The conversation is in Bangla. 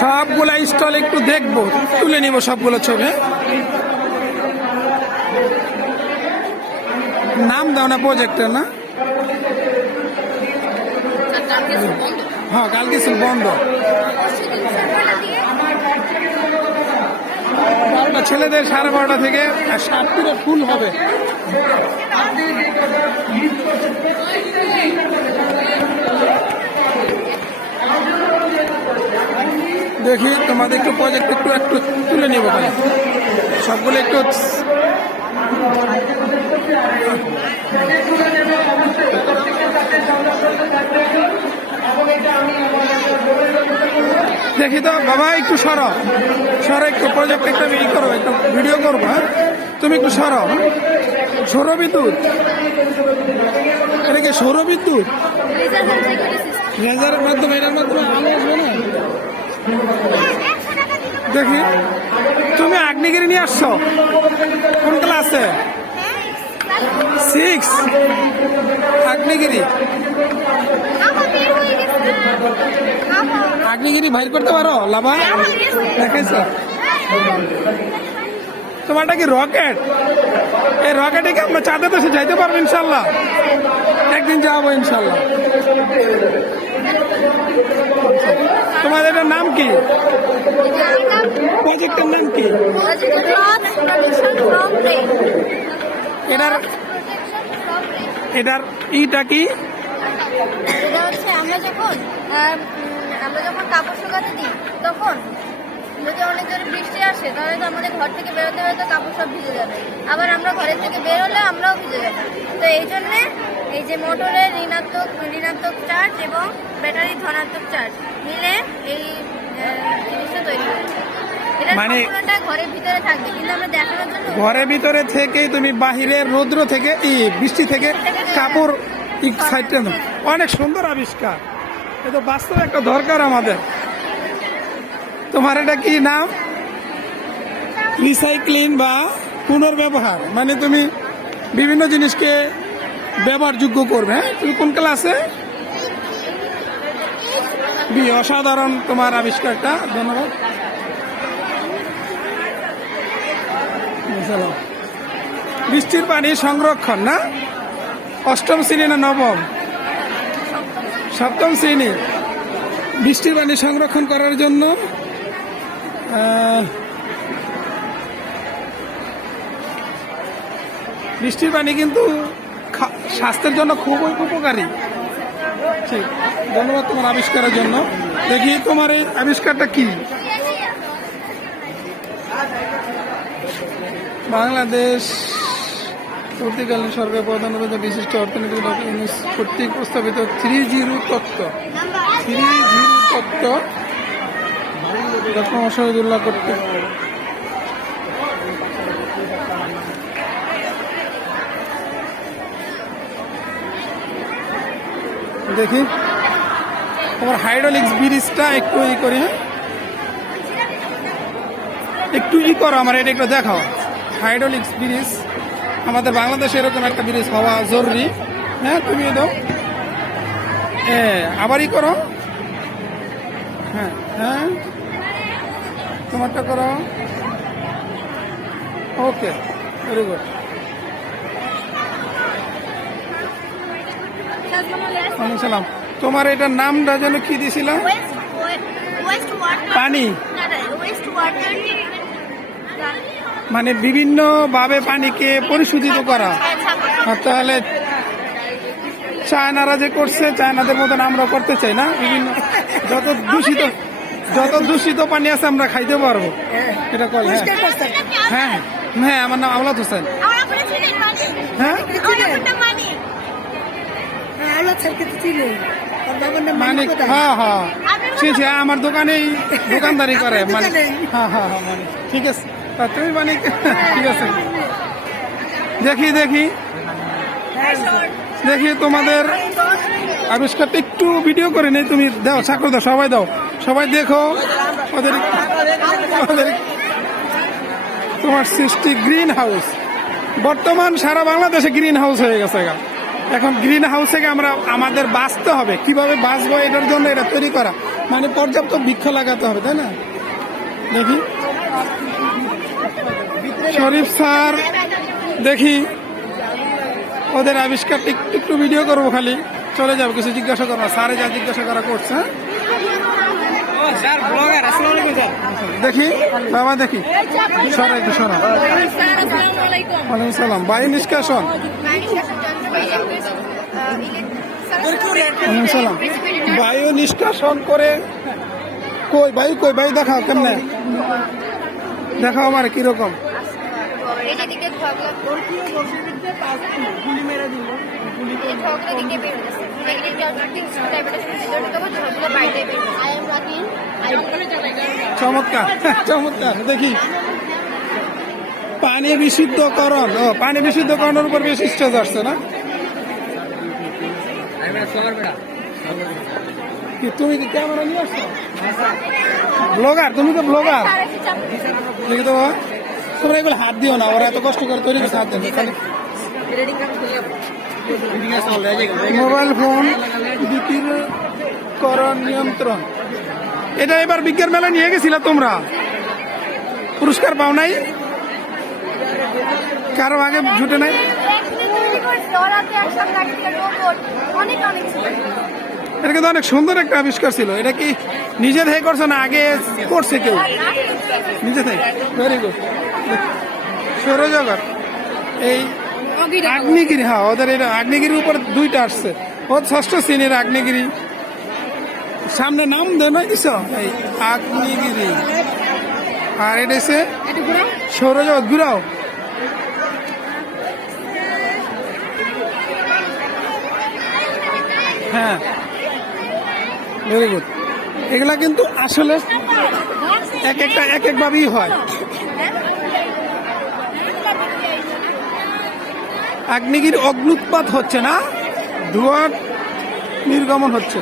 সবগুলা স্টল একটু দেখব, তুলে নিব সবগুলো ছবি? নাম দাও না প্রজেক্টের না? হ্যাঁ কালকে ছিল বন্ধ। ছেলেদের সাড়ে বারোটা থেকে আর সাতটিতে ফুল হবে। দেখি তোমাদের একটু প্রজেক্ট একটু একটু তুলে নিব সবগুলো একটু দেখি তো বাবা একটু সরো। সরো একটু প্রজেক্ট একটা ই করো একটু ভিডিও করব হ্যাঁ? তুমি একটু সরো সৌর বিদ্যুৎ এটা কি সৌর বিদ্যুৎ লেজারের মাধ্যমে এটার মাধ্যমে আসবে না? দেখি। তুমি আগ্নেগিরি নিয়ে আসছো? কোন ক্লাসে? সিক্স। আগ্নেয়গিরি। আগ্নেগিরি বাইর করতে পারো, লাভা? দেখাইছ? তোমারটা কি রকেট? এই রকেটে কি আমরা চাঁদে তো যাইতে পারব ইনশাল্লাহ? একদিন যাব ইনশাল্লাহ। তোমাদের এটার নাম কি? প্রজেক্টের নাম কি? এটার এটার ইটা কি? এটা হচ্ছে আমরা যখন আমরা যখন কাপড় শুকাতে দিই, তখন যদি অনেক জোরে বৃষ্টি আসে, তাহলে তো আমাদের ঘর থেকে বেরোতে বেরোতে কাপড় সব ভিজে যাবে। আবার আমরা ঘরের থেকে বেরোলে আমরাও ভিজে যাব। তো এই জন্যে এই যে মোটরের ঋণাত্মক ঋণাত্মক চার্জ এবং ব্যাটারির ধনাত্মক চার্জ মিলে এই জিনিসটা তৈরি হয়েছে। মানে- ঘরের ভিতরে থাকবে কিন্তু আমরা দেখানোর জন্য ঘরের ভিতরে থেকেই তুমি বাহিরের রৌদ্র থেকে ই বৃষ্টি থেকে কাপড় সাইডটা অনেক সুন্দর আবিষ্কার। এ তো বাস্তব একটা দরকার আমাদের। তোমার এটা কি নাম? রিসাইক্লিং বা পুনর্ব্যবহার। মানে তুমি বিভিন্ন জিনিসকে ব্যবহারযোগ্য করবে হ্যাঁ? তুমি কোন ক্লাসে? অসাধারণ তোমার আবিষ্কারটা। ধন্যবাদ। বৃষ্টির পানি সংরক্ষণ, না? অষ্টম শ্রেণি না নবম? সপ্তম শ্রেণি। বৃষ্টির পানি সংরক্ষণ করার জন্য বৃষ্টির পানি কিন্তু স্বাস্থ্যের জন্য খুবই উপকারী। ঠিক, ধন্যবাদ তোমার আবিষ্কারের জন্য। দেখি তোমার এই আবিষ্কারটা কি? বাংলাদেশ পূর্তিকালীন সরকার প্রধানত বিশিষ্ট অর্থনীতি ইউনুস কর্তৃক প্রস্তাবিত থ্রি জিরো তত্ত্ব। থ্রি জিরো তত্ত্ব। ডক্টর মশাহিদুল্লাহ কর্তৃক দেখি। তোমার হাইড্রোলিক্স ব্রিজটা একটু ই করি হ্যাঁ? একটু ই করো আমার, এটা একটু দেখাও। হাইড্রোলিক্স ব্রিজ আমাদের বাংলাদেশে এরকম একটা ব্রিজ হওয়া জরুরি। হ্যাঁ তুমি দাও। এ আবারই করো। হ্যাঁ হ্যাঁ। তোমারটা করো। ওকে ভেরি গুড সালাম তোমার এটার নামটা যেন কি ওয়াটার পানি। মানে বিভিন্ন ভাবে পানিকে পরিশোধিত করা। তাহলে চায়নারা যে করছে চায়নাদের মতন আমরা করতে চাই না? বিভিন্ন যত দূষিত যত দূষিত পানি আছে আমরা খাইতে পারব। এটা কল হ্যাঁ। হ্যাঁ হ্যাঁ আমার নাম আমলাত হোসেন। চিনি মানে হ্যাঁ হ্যাঁ। সে সে আমার দোকানেই দোকানদারি করে মানে হ্যাঁ হ্যাঁ হ্যাঁ মানে ঠিক আছে। তা তুমি মানে ঠিক আছে। দেখি দেখি। দেখি তোমাদের আবিষ্কারটা একটু ভিডিও করে নেই তুমি দাও সাক্ষর দাও সবাই দাও। সবাই দেখো ওদের ওদের তোমার সৃষ্টি গ্রিন হাউস বর্তমান সারা বাংলাদেশে গ্রিন হাউস হয়ে গেছে গা। এখন গ্রিন হাউস থেকে আমরা আমাদের বাঁচতে হবে। কীভাবে বাঁচবো এটার জন্য এটা তৈরি করা? মানে পর্যাপ্ত বৃক্ষ লাগাতে হবে তাই না? দেখি। শরীফ স্যার দেখি। ওদের আবিষ্কার একটু একটু ভিডিও করব খালি। চলে যাব কিছু জিজ্ঞাসা করব না। স্যারে যা জিজ্ঞাসা করা করছে হ্যাঁ? দেখি বাবা দেখি। সরা একটু সরা। ওয়ালাইকুম সালাম বায়ু নিষ্কাশন। বায়ু নিষ্কাশন করে কই বায়ু কই? বায়ু দেখাও কেমনে? দেখাও আমার কীরকম? চমৎকার চমৎকার, দেখি। পানি বিশুদ্ধকরণ, ও, পানি বিশুদ্ধকরণের উপর বেশ স্টেজ আসছে না? তুমি কি ক্যামেরা নিয়ে আসছো? ব্লগার তুমি তো ব্লগার। দেখি তো তোমরা এগুলো হাত দিও না ওরা এত কষ্ট করে তৈরি করছে হাত মোবাইল ফোন বিকিরণ নিয়ন্ত্রণ। এটা এবার বিজ্ঞান মেলা নিয়ে গেছিলা তোমরা? পুরস্কার পাও নাই? কারও আগে জুটে নাই? অনেক অনেক এটা কিন্তু অনেক সুন্দর একটা আবিষ্কার ছিল। এটা কি নিজে থেকে করছে না আগে করছে কেউ? নিজে থেকে ভেরি গুড সৌরজগৎ। এই আগ্নেয়গিরি হ্যাঁ ওদের এটা আগ্নেয়গিরির উপর দুইটা আসছে। ও ষষ্ঠ শ্রেণির আগ্নেয়গিরি। সামনে নাম দেয় না কিছু? এই আগ্নেয়গিরি। আর এটা সৌরজগৎ ঘুরাও হ্যাঁ। ভেরি গুড এগুলা কিন্তু আসলে এক একটা, এক একভাবেই হয়। আগ্নেগির অগ্নুৎপাত হচ্ছে না ধোঁয়ার নির্গমন হচ্ছে।